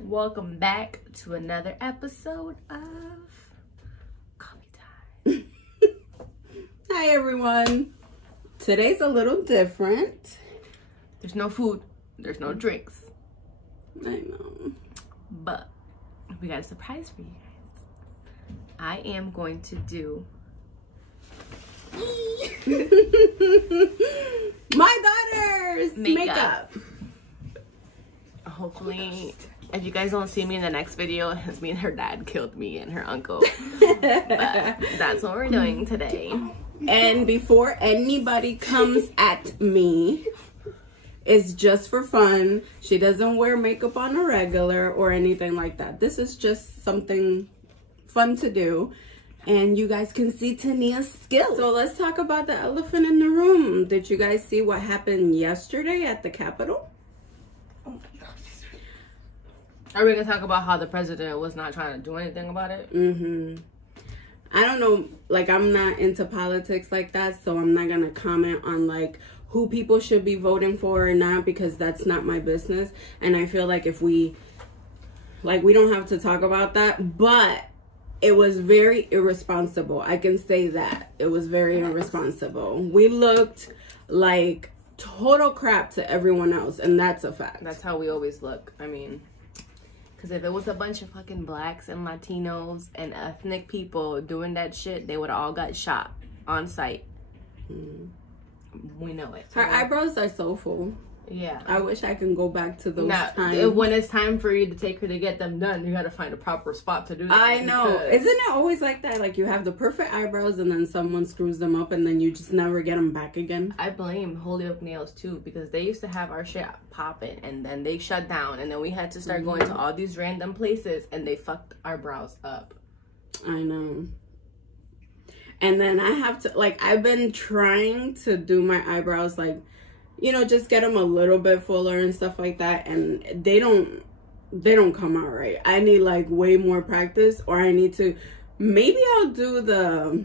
Welcome back to another episode of Coffee Time. Hi everyone. Today's a little different. There's no food, there's no drinks. I know. But we got a surprise for you guys. I am going to do my daughter's makeup. Hopefully, if you guys don't see me in the next video, it's me and her dad killed me and her uncle. But that's what we're doing today. And before anybody comes at me, it's just for fun. She doesn't wear makeup on a regular or anything like that. This is just something fun to do. And you guys can see Tania's skills. So let's talk about the elephant in the room. Did you guys see what happened yesterday at the Capitol? Oh my gosh. Are we gonna talk about how the president was not trying to do anything about it? I don't know, like I'm not into politics like that, so I'm not gonna comment on like who people should be voting for or not, because that's not my business. And I feel like if we don't have to talk about that, but it was very irresponsible. I can say that. It was very irresponsible. We looked like total crap to everyone else, and that's a fact. That's how we always look. I mean, because if it was a bunch of fucking blacks and Latinos and ethnic people doing that shit, they would have all got shot on sight. We know it. Her eyebrows are so full. Yeah. I wish I can go back to those times. When it's time for you to take her to get them done, you got to find a proper spot to do that. I know. Isn't it always like that? Like you have the perfect eyebrows and then someone screws them up and then you just never get them back again. I blame Holyoke Nails too, because they used to have our shit popping and then they shut down and then we had to start going to all these random places and they fucked our brows up. I know. And then I have to, like, I've been trying to do my eyebrows, like, you know, just get them a little bit fuller and stuff like that, and they don't come out right. I need like way more practice, or I need to, maybe I'll do the,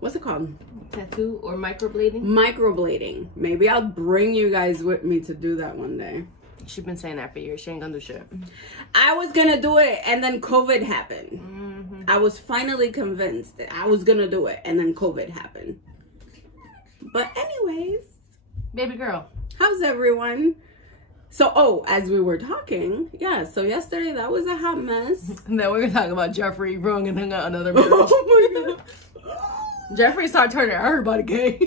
what's it called? Tattoo or microblading? Microblading. Maybe I'll bring you guys with me to do that one day. She's been saying that for years. She ain't gonna do shit. I was gonna do it and then COVID happened. I was finally convinced that I was gonna do it and then COVID happened. But anyways, baby girl, how's everyone? So, as we were talking, yeah, so yesterday that was a hot mess. And then we're gonna talk about Jeffree wrong and hung out another marriage. Oh my god. Jeffree started turning everybody gay.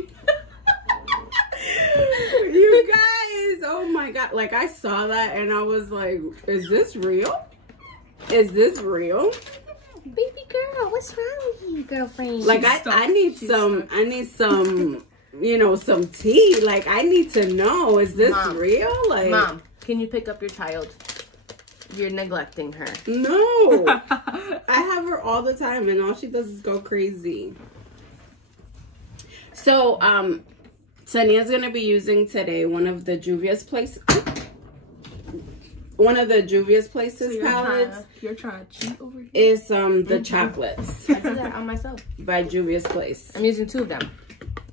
You guys, oh my god. Like, I saw that and I was like, is this real? Is this real? Baby girl, what's wrong with you, girlfriend? Like, I need some, you know, some tea. Like, I need to know, is this real? Like, Mom, can you pick up your child? You're neglecting her. No. I have her all the time and all she does is go crazy. So, Tania's going to be using today one of the JUVIAS Places palettes. You're trying to cheat over here? Is the chocolates. I do that on myself. By JUVIAS Place. I'm using 2 of them.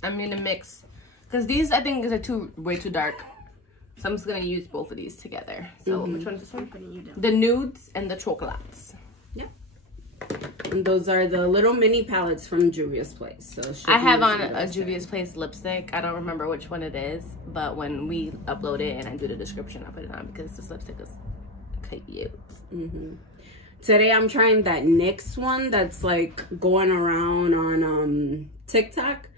I'm gonna mix, because these I think are way too dark. So I'm just gonna use both of these together. So which one is this one? The nudes and the chocolates. Yeah. And those are the little mini palettes from JUVIAS Place. So I have on a JUVIAS Place lipstick. I don't remember which one it is, but when we upload it and I do the description, I'll put it on because this lipstick is cute. Today I'm trying that NYX one that's like going around on TikTok.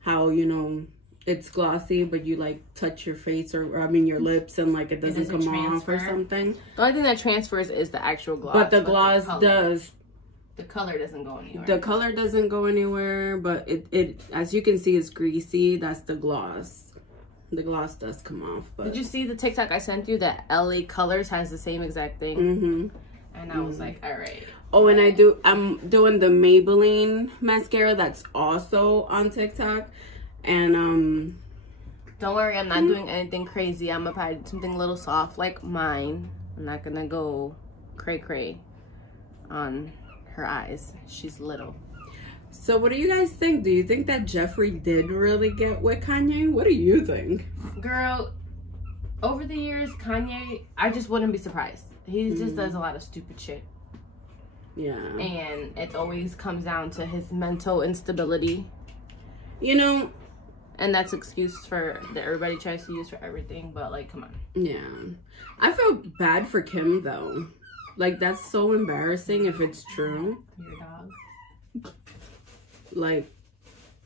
How, you know, it's glossy, but you like touch your face or I mean your lips and like it doesn't come off or something. The only thing that transfers is the actual gloss. But the gloss does. The color doesn't go anywhere. The color doesn't go anywhere, but it as you can see is greasy. That's the gloss. The gloss does come off. But did you see the TikTok I sent you that LA Colors has the same exact thing? And I was like, all right. Oh, and I'm doing the Maybelline mascara that's also on TikTok. And don't worry, I'm not doing anything crazy. I'm gonna probably do something a little soft like mine. I'm not gonna go cray on her eyes. She's little. So what do you guys think? Do you think that Jeffree did really get with Kanye? What do you think? Girl, over the years, Kanye, I just wouldn't be surprised. he just does a lot of stupid shit. Yeah. And it always comes down to his mental instability. You know, and that's excuse for that everybody tries to use for everything, but like, come on. Yeah. I feel bad for Kim though. Like, that's so embarrassing if it's true. Your dog. Like,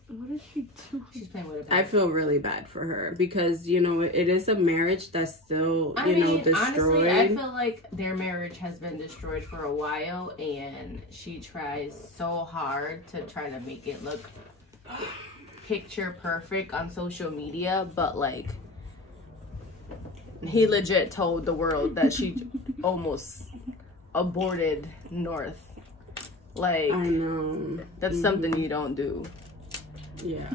what is she doing? She's playing with it. I feel really bad for her because, you know, it is a marriage that's still, you know, destroyed. Honestly, I feel like their marriage has been destroyed for a while, and she tries so hard to try to make it look picture perfect on social media, but like, he legit told the world that she almost aborted North. Like, I know. That's something you don't do. Yeah.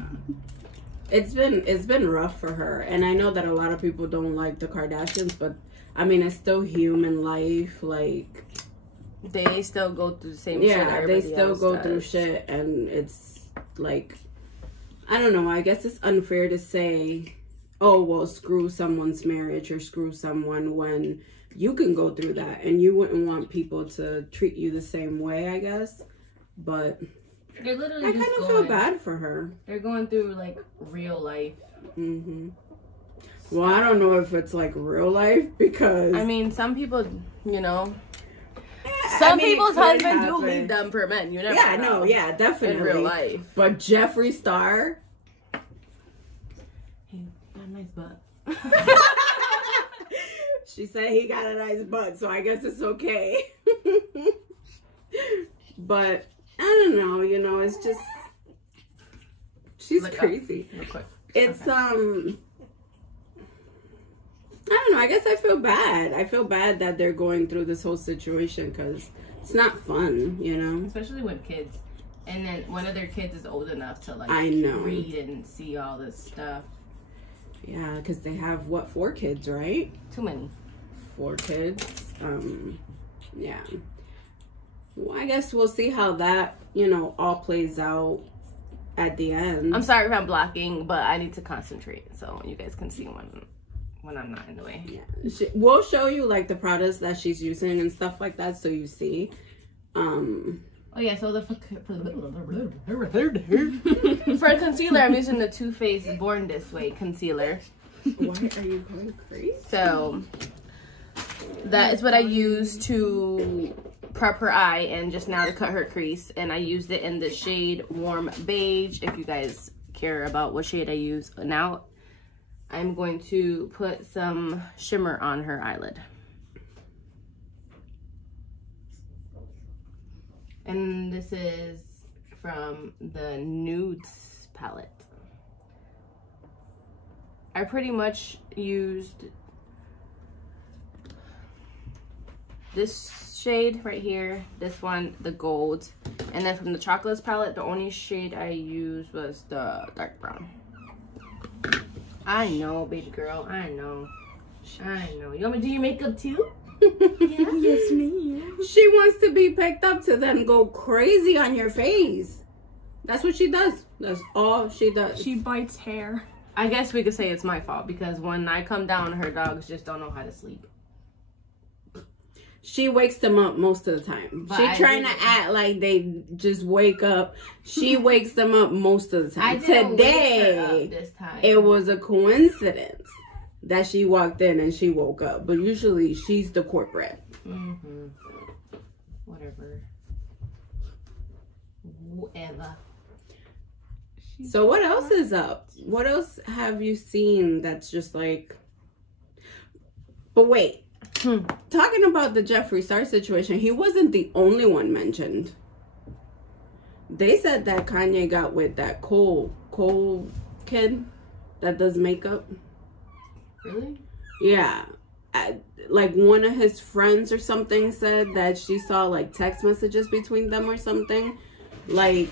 It's been rough for her, and I know that a lot of people don't like the Kardashians, but I mean, it's still human life. Like, they still go through the same shit. Yeah, they still go through shit, and it's like, I don't know, I guess it's unfair to say, oh, well, screw someone's marriage or screw someone, when you can go through that and you wouldn't want people to treat you the same way, I guess. But they're literally I kind of feel bad for her. They're going through like real life. Well, I don't know if it's like real life, because I mean, some people, you know, some people's husbands do leave them for men. You never know. No, yeah, definitely. In real life. But Jeffree Star, he got a nice butt. She said he got a nice butt, so I guess it's okay. But I don't know, you know, it's just, she's crazy. Real quick. It's I don't know, I guess I feel bad. I feel bad that they're going through this whole situation, because it's not fun, you know? Especially with kids. And then one of their kids is old enough to like read and see all this stuff. Yeah, because they have, what, 4 kids, right? Too many. 4 kids. Yeah. Well, I guess we'll see how that, you know, all plays out at the end. I'm sorry if I'm blocking, but I need to concentrate so you guys can see when I'm not in the way. Yeah. We'll show you like the products that she's using and stuff like that, so you see. Oh yeah, so for concealer, I'm using the Too Faced Born This Way concealer. Why are you going crazy? So that is what I use to prep her eye and just now to cut her crease, and I used it in the shade Warm Beige. If you guys care about what shade I use. Now I'm going to put some shimmer on her eyelid. And this is from the Nudes palette. I pretty much used this shade right here, this one, the gold, and then from the Chocolates palette, the only shade I used was the dark brown. I know, baby girl, I know. You want me to do your makeup too? Yeah. Yes, ma'am. She wants to be picked up to then go crazy on your face. That's what she does. That's all she does. She bites hair. I guess we could say it's my fault, because when I come down, her dogs just don't know how to sleep. She wakes them up most of the time. But she trying to act like they just wake up. She wakes them up most of the time. Today, this time, it was a coincidence that she walked in and she woke up. But usually she's the corporate. Whatever. So what else is up? What else have you seen that's just like... But wait. Talking about the Jeffree Star situation, he wasn't the only one mentioned. They said that Kanye got with that Cole kid that does makeup. Really? Yeah. Like one of his friends or something said that she saw like text messages between them or something. Like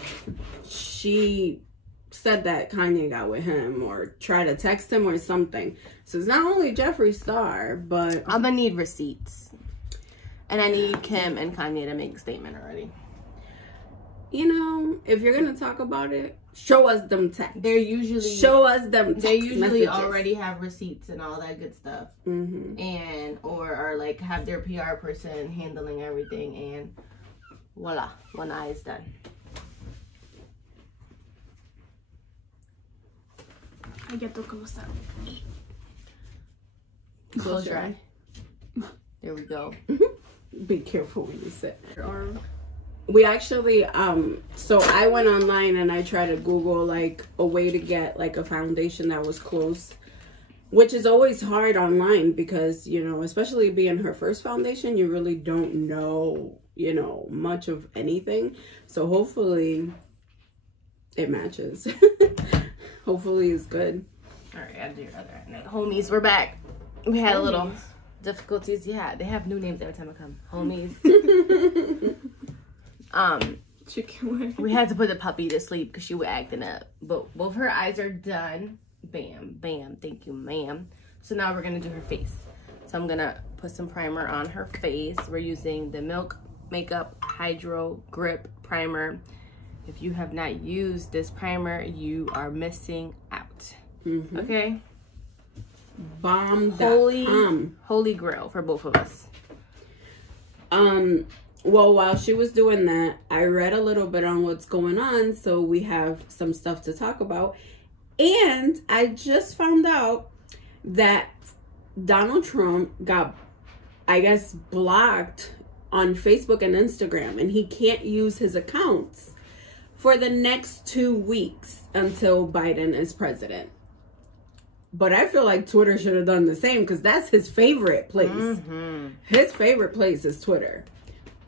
she said that Kanye got with him or tried to text him or something. So it's not only Jeffree Star, but I'm gonna need receipts. And I need Kim and Kanye to make a statement already. You know, if you're gonna talk about it, Show us them texts. They're usually show us them text they usually messages. already have receipts and all that good stuff, and or are like have their PR person handling everything, and voila, one eye is done. I get to close that. Close your eye. There we go. Be careful when you sit. Your arm. We actually so I went online and I tried to Google like a way to get like a foundation that was close, which is always hard online because, you know, especially being her first foundation, you really don't know, you know, much of anything. So hopefully it matches. Hopefully it's good. All right, I'll do your other eye. Homies, we're back. We had a little difficulties. Yeah, they have new names every time I come. Homies. Chicken wing. We had to put the puppy to sleep because she was acting up. But both her eyes are done. Bam, bam. Thank you, ma'am. So now we're going to do her face. So I'm going to put some primer on her face. We're using the Milk Makeup Hydro Grip Primer. If you have not used this primer, you are missing out. Okay? Bomb. Holy grail for both of us. Well, while she was doing that, I read a little bit on what's going on, so we have some stuff to talk about. And I just found out that Donald Trump got, I guess, blocked on Facebook and Instagram, and he can't use his accounts for the next 2 weeks until Biden is president. But I feel like Twitter should have done the same because that's his favorite place. His favorite place is Twitter.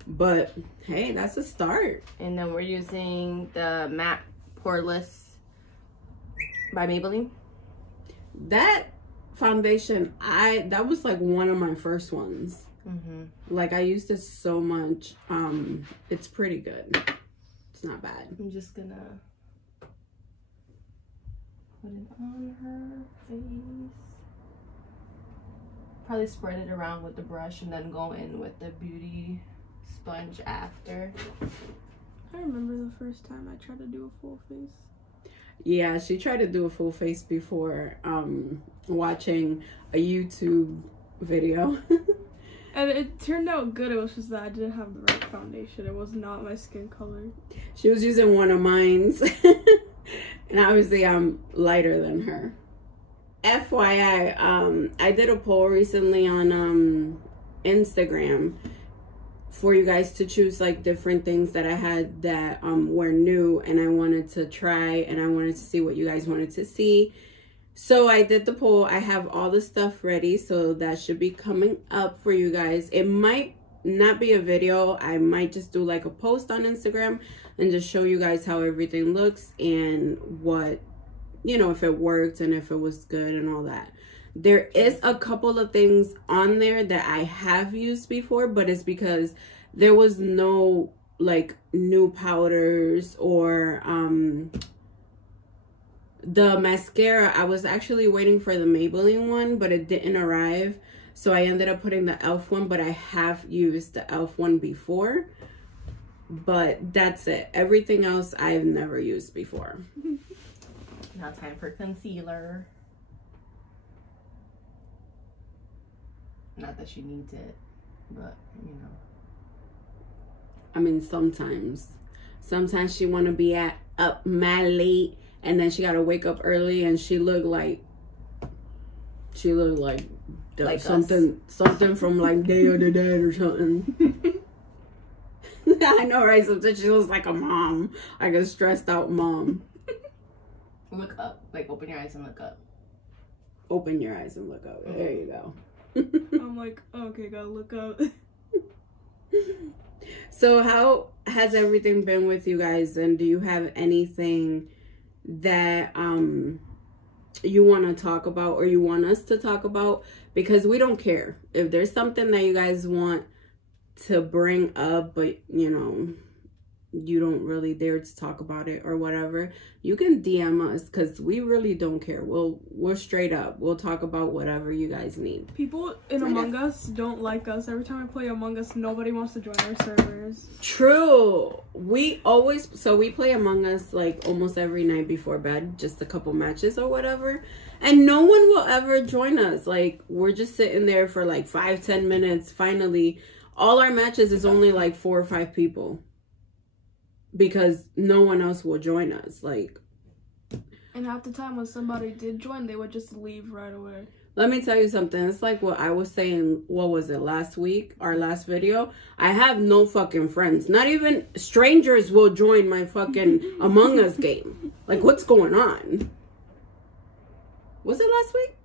But hey, that's a start. And then we're using the Matte Poreless by Maybelline. That foundation, that was like one of my first ones. Like I used it so much. It's pretty good. It's not bad. I'm just gonna put it on her face. Probably spread it around with the brush and then go in with the beauty sponge after. I remember the first time I tried to do a full face. Yeah, she tried to do a full face before watching a YouTube video. And it turned out good. It was just that I didn't have the right foundation. It was not my skin color. She was using one of mine's. And obviously I'm lighter than her. FYI, I did a poll recently on Instagram for you guys to choose like different things that I had that were new and I wanted to try, and I wanted to see what you guys wanted to see. So I did the poll. I have all the stuff ready, so that should be coming up for you guys. It might not be a video. I might just do like a post on Instagram and just show you guys how everything looks and what, you know, if it worked and if it was good and all that. There is a couple of things on there that I have used before, but it's because there was no like new powders or the mascara. I was actually waiting for the Maybelline one, but it didn't arrive. So I ended up putting the e.l.f. one, but I have used the e.l.f. one before. But that's it. Everything else I've never used before. Now time for concealer. Not that she needs it, but you know. I mean, sometimes she want to be up mad late, and then she got to wake up early, and she looked like something from like Day of the Dead or something. I know, right? Sometimes she looks like a mom, like a stressed out mom. Look up, like open your eyes and look up. Open your eyes and look up. There you go. I'm like, okay, gotta look up. So how has everything been with you guys, and do you have anything that you want to talk about or you want us to talk about? Because we don't care if there's something that you guys want to bring up, but you know, you don't really dare to talk about it or whatever, you can DM us, because we really don't care. We're straight up. We'll talk about whatever you guys need. People in Among Us don't like us. Every time I play Among Us, nobody wants to join our servers. True. We play Among Us like almost every night before bed, just a couple matches or whatever, and no one will ever join us. Like, we're just sitting there for like 5-10 minutes. Finally, all our matches is only like 4 or 5 people, because no one else will join us. Like, and half the time when somebody did join, they would just leave right away. let me tell you something. It's like what I was saying, what was it, last week, our last video? I have no fucking friends. Not even strangers will join my fucking Among Us game. Like, what's going on? Was it last week?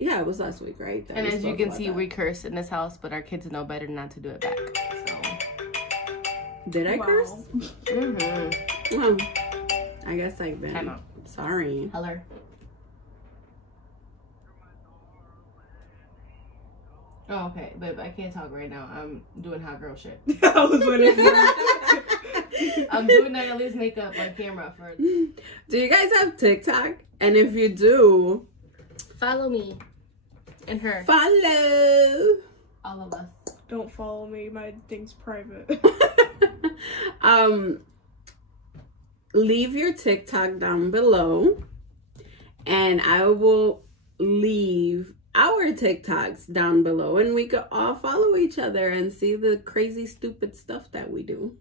Yeah, it was last week, right? And as you can see, we curse in this house, but our kids know better not to do it back. So, did I curse? mm-hmm. Well, I guess I've been. Time out. Sorry. Hello. Oh, okay, but I can't talk right now. I'm doing hot girl shit. I was waiting for it. I'm doing Nayeli's makeup on camera for. Do you guys have TikTok? And if you do, Follow me and her. follow. All of us. Don't follow me. My thing's private. Leave your TikTok down below, and I will leave our TikToks down below, and we could all follow each other and see the crazy stupid stuff that we do.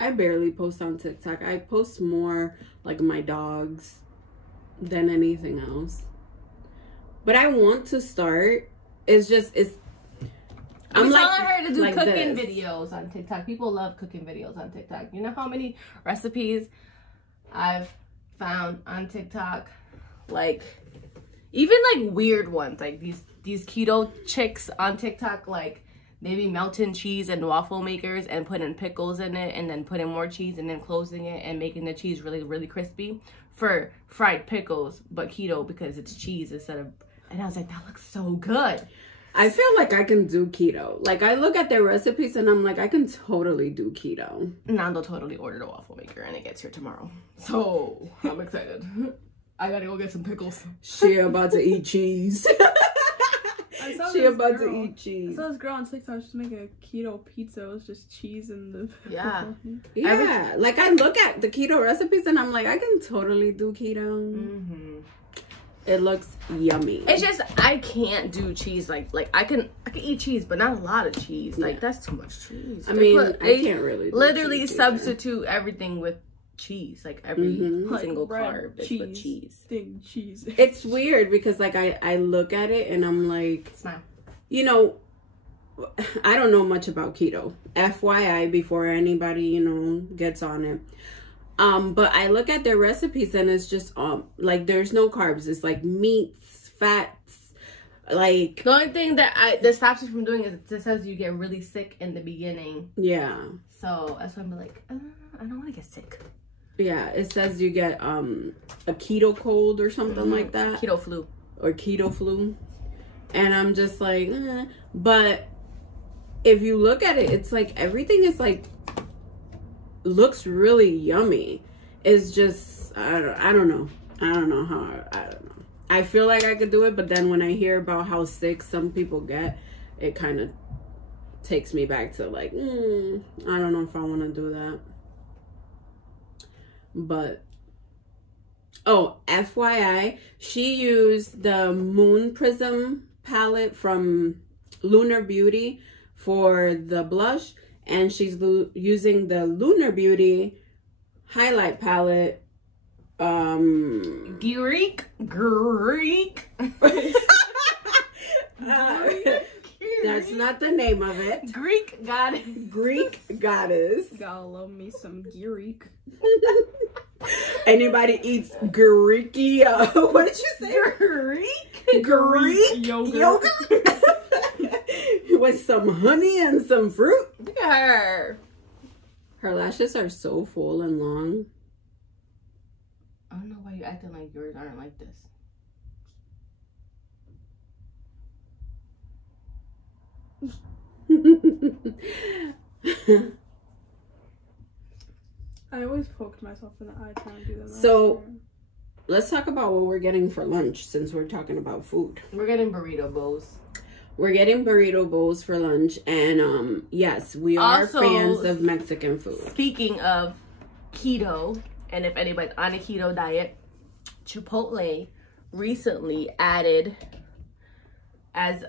I barely post on TikTok. I post more like my dogs than anything else, but I want to start. I'm telling her to do like cooking this. videos on TikTok. People love cooking videos on TikTok. You know how many recipes I've found on TikTok? Like, even like weird ones, like these keto chicks on TikTok, like maybe melting cheese and waffle makers and putting pickles in it, and then putting more cheese and then closing it and making the cheese really, really crispy for fried pickles, but keto because it's cheese instead of. And I was like, that looks so good. I feel like I can do keto. Like, I look at their recipes and I'm like, I can totally do keto. Nando totally ordered a waffle maker and it gets here tomorrow. So I'm excited. I gotta go get some pickles. She about to eat cheese. She about to eat I cheese. saw this girl on TikTok just making a keto pizza. It was just cheese and the Yeah. Yeah. Like, I look at the keto recipes and I'm like, I can totally do keto. Mm-hmm. It looks yummy. It's just I can't do cheese like I can eat cheese, but not a lot of cheese. Like, that's too much cheese. I mean, I can't really do literally cheese substitute everything with cheese, like every Mhm. single Like carb is cheese. with cheese. Thing cheese. It's weird because, like, I look at it and I'm like, Smile. you know, I don't know much about keto. FYI, before anybody, you know, gets on it. But I look at their recipes and it's just like, there's no carbs. It's like meats, fats, like, The only thing that stops you from doing is it says you get really sick in the beginning. yeah. So that's why I'm like, I don't want to get sick. Yeah, it says you get a keto cold or something like that. Keto flu. Or keto flu. And I'm just like, But if you look at it, it's like everything is like, looks really yummy. It's just, I don't know. I don't know. I feel like I could do it, but then when I hear about how sick some people get, it kind of takes me back to like, I don't know if I want to do that. But, oh, FYI, she used the Moon Prism palette from Lunar Beauty for the blush, and she's using the Lunar Beauty highlight palette. Greek. That's not the name of it. Greek goddess. Greek goddess. Gotta love me some Greek. Anybody eats Greeky? What did you say? Greek yogurt. With some honey and some fruit. Look at her. Her lashes are so full and long. I don't know why you're acting like yours aren't like this. I always poked myself in the eye trying to do that. So, let's talk about what we're getting for lunch since we're talking about food. We're getting burrito bowls. We're getting burrito bowls for lunch. And, yes, we are also fans of Mexican food. Speaking of keto, and if anybody's on a keto diet, Chipotle recently added, as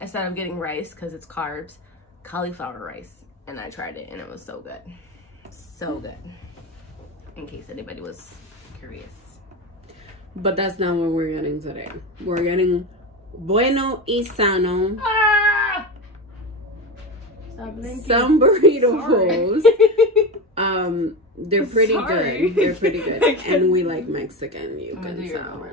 instead of getting rice because it's carbs, cauliflower rice, and I tried it and it was so good, so good, in case anybody was curious. But that's not what we're getting today. We're getting bueno y sano, some burrito bowls. They're pretty good. They're pretty good. And we like Mexican, you can tell.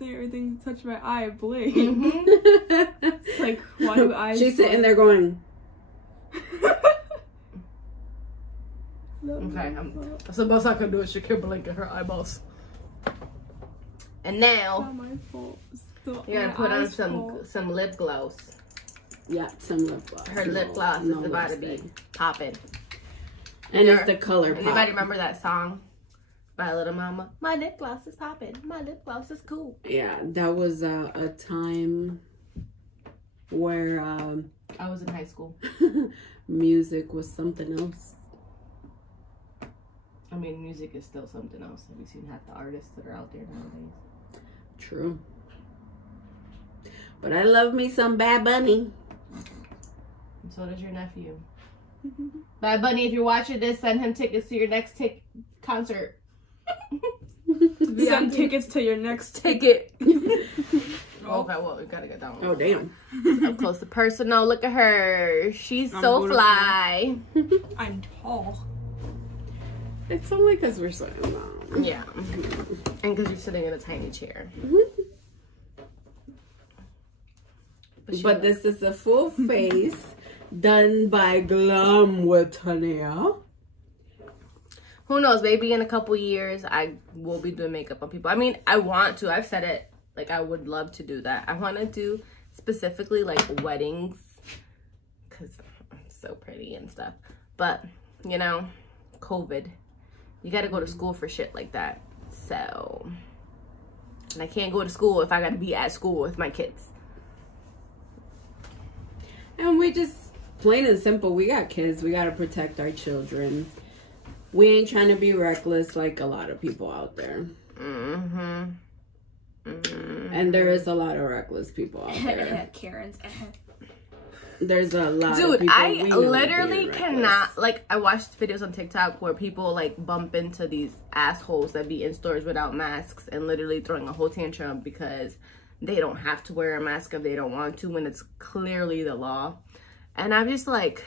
Everything touched my eye, blink. It's like, why do eyes? She's sitting there going. Okay, that's the most I can do is she can blink at her eyeballs. And now, not my fault. Still, you gotta put on some lip gloss. Yeah, some lip gloss. Her lip gloss is about to be popping. And it's the COLOURPOP. Anybody remember that song by Little Mama? My lip gloss is popping. My lip gloss is cool. Yeah, that was a time where I was in high school. Music was something else. I mean, music is still something else. Have you seen half the artists that are out there nowadays? True. But I love me some Bad Bunny. And so does your nephew. Bad Bunny, if you're watching this, send him tickets to your next concert. Send tickets to your next ticket. Okay, well, we gotta get that one. Oh, damn. Up close to personal. Look at her. She's so fly. I'm tall. It's only because we're so long. Yeah. And because you're sitting in a tiny chair. But this is a full face done by Glam with Tania. Who knows? Maybe in a couple years, I will be doing makeup on people. I mean, I want to. I've said it. Like, I would love to do that. I want to do specifically, like, weddings. Because I'm so pretty and stuff. But, you know, COVID. You got to go to school for shit like that. So, and I can't go to school if I got to be at school with my kids. And we just, plain and simple, we got kids. We got to protect our children. We ain't trying to be reckless like a lot of people out there. And there is a lot of reckless people out there. Karens. There's a lot of Dude, people I literally cannot, like, I watched videos on TikTok where people, like, bump into these assholes that be in stores without masks and literally throwing a whole tantrum because they don't have to wear a mask if they don't want to when it's clearly the law. And I'm just like,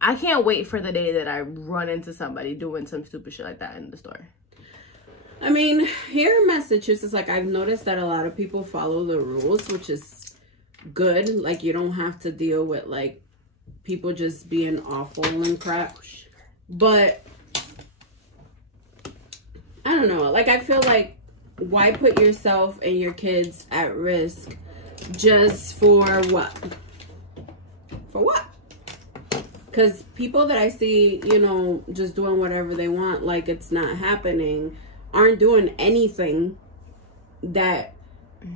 I can't wait for the day that I run into somebody doing some stupid shit like that in the store. I mean, here in Massachusetts, like, I've noticed that a lot of people follow the rules, which is good. Like, you don't have to deal with, like, people just being awful and crap. But I don't know. Like, I feel like, why put yourself and your kids at risk just for what? For what? Because people that I see, you know, just doing whatever they want, like it's not happening, aren't doing anything that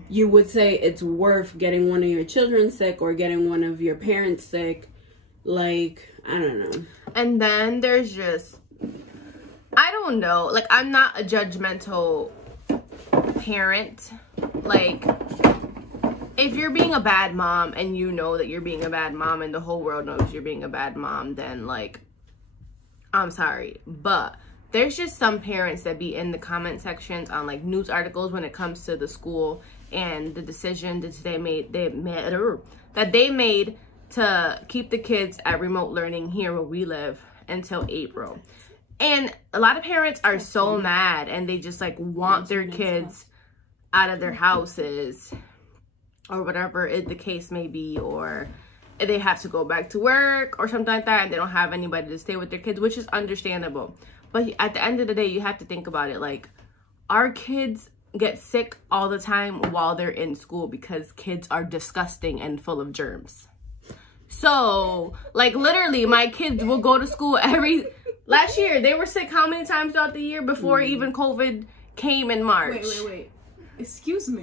you would say it's worth getting one of your children sick or getting one of your parents sick. Like, I don't know. And then there's just, I don't know. Like, I'm not a judgmental parent. Like, if you're being a bad mom and you know that you're being a bad mom and the whole world knows you're being a bad mom, then, like, I'm sorry. But there's just some parents that be in the comment sections on, like, news articles when it comes to the school and the decision that they made to keep the kids at remote learning here where we live until April. And a lot of parents are so mad and they just, like, want their kids out of their houses or whatever the case may be, or they have to go back to work or something like that and they don't have anybody to stay with their kids, which is understandable. But at the end of the day, you have to think about it. Like, our kids get sick all the time while they're in school because kids are disgusting and full of germs. So, like, literally, my kids will go to school last year, they were sick how many times throughout the year before even COVID came in March? Wait. Excuse me.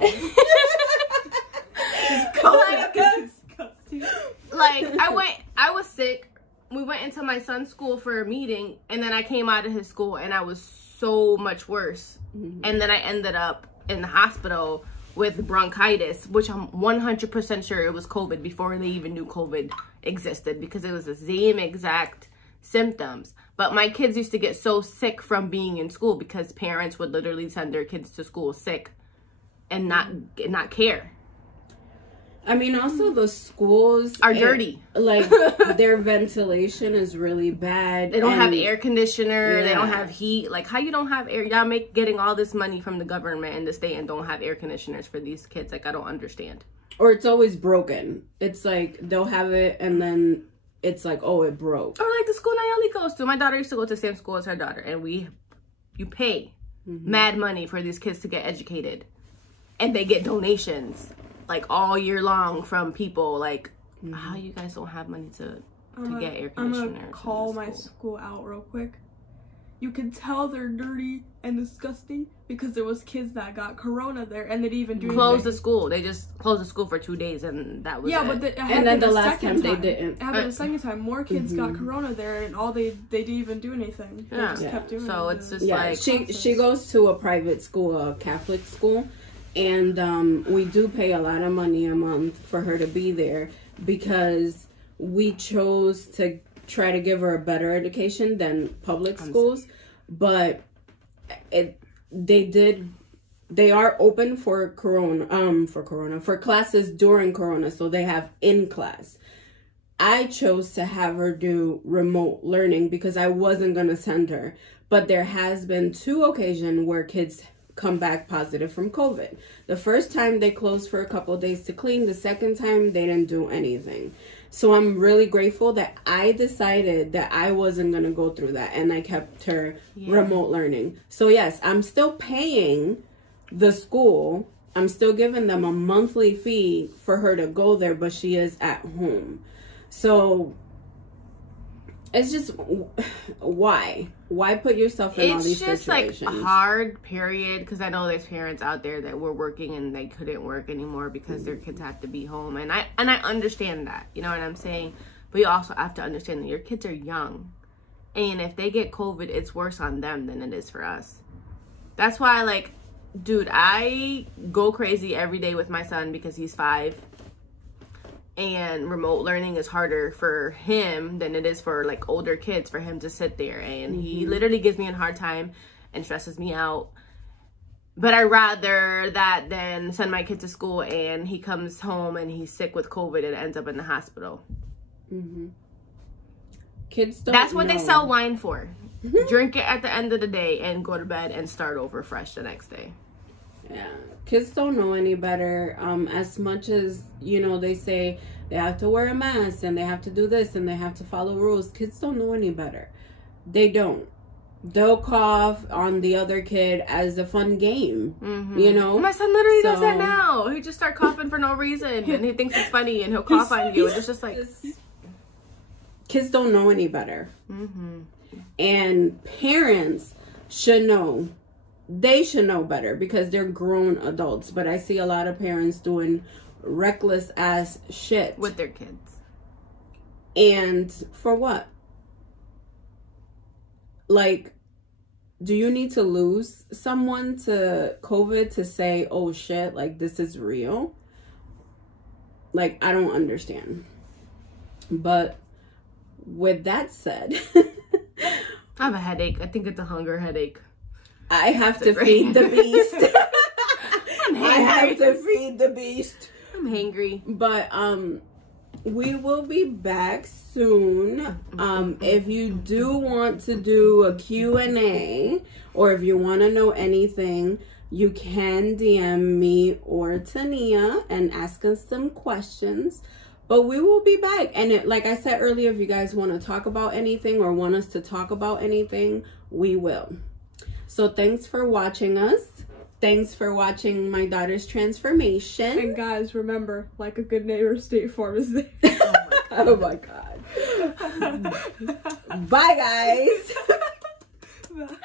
Like, I was sick. We went into my son's school for a meeting, and then I came out of his school, and I was so much worse. And then I ended up in the hospital with bronchitis, which I'm 100% sure it was COVID before they even knew COVID existed, because it was the same exact symptoms. But my kids used to get so sick from being in school because parents would literally send their kids to school sick and not care. I mean, also the schools are dirty. Like, their ventilation is really bad. They don't have air conditioner. Yeah. They don't have heat. Like, how you don't have air? Y'all getting all this money from the government and the state and don't have air conditioners for these kids. Like, I don't understand. Or it's always broken. It's like they'll have it and then it's like, oh, it broke. Or like the school Nayeli goes to. My daughter used to go to the same school as her daughter, and you pay mad money for these kids to get educated, and they get donations like all year long from people. Like, how you guys don't have money to get air conditioners? I'm gonna call my school out real quick. You can tell they're dirty and disgusting because there was kids that got corona there, and they didn't even do close the school. They just closed the school for 2 days, and that was but and then the last time they didn't. It happened the second time. More kids got corona there, and they didn't even do anything. They just kept doing it. So it's just like she goes to a private school, a Catholic school, and we do pay a lot of money a month for her to be there because we chose to try to give her a better education than public schools. But they are open for for classes during corona, so they have in class. I chose to have her do remote learning because I wasn't going to send her, but there has been 2 occasions where kids come back positive from COVID. The first time they closed for a couple of days to clean. The second time they didn't do anything. So I'm really grateful that I decided that I wasn't going to go through that, and I kept her remote learning. So yes, I'm still paying the school. I'm still giving them a monthly fee for her to go there, but she is at home. So it's just, why put yourself in all these situations? It's just like a hard period, because I know there's parents out there that were working and they couldn't work anymore because their kids had to be home, and I understand that, you know what I'm saying? But you also have to understand that your kids are young, and if they get COVID, it's worse on them than it is for us. That's why, like, dude, I go crazy every day with my son because he's 5. And remote learning is harder for him than it is for like older kids, for him to sit there, and he literally gives me a hard time and stresses me out. But I rather that than send my kid to school and he comes home and he's sick with COVID and ends up in the hospital. Kids don't That's what they sell wine for. Drink it at the end of the day and go to bed and start over fresh the next day. Yeah, kids don't know any better. As much as, you know, they say they have to wear a mask and they have to do this and they have to follow rules. Kids don't know any better. They don't. They'll cough on the other kid as a fun game, you know? My son literally does that now. He just start coughing for no reason, and he thinks it's funny, and he'll cough on you, and it's just like... Kids don't know any better. And parents should know. They should know better because they're grown adults. But I see a lot of parents doing reckless ass shit with their kids. And for what? Like, do you need to lose someone to COVID to say, oh shit, like this is real? Like, I don't understand. But with that said, I have a headache. I think it's a hunger headache. I have to feed the beast. I have to feed the beast. I'm hangry. But we will be back soon. If you do want to do a Q&A, or if you want to know anything, you can DM me or Tania and ask us some questions. But we will be back. And like I said earlier, if you guys want to talk about anything or want us to talk about anything, we will. So thanks for watching us. Thanks for watching my daughter's transformation. And guys, remember, like a good neighbor, State Farm is there. Oh my God. Oh my God. Bye, guys. Bye.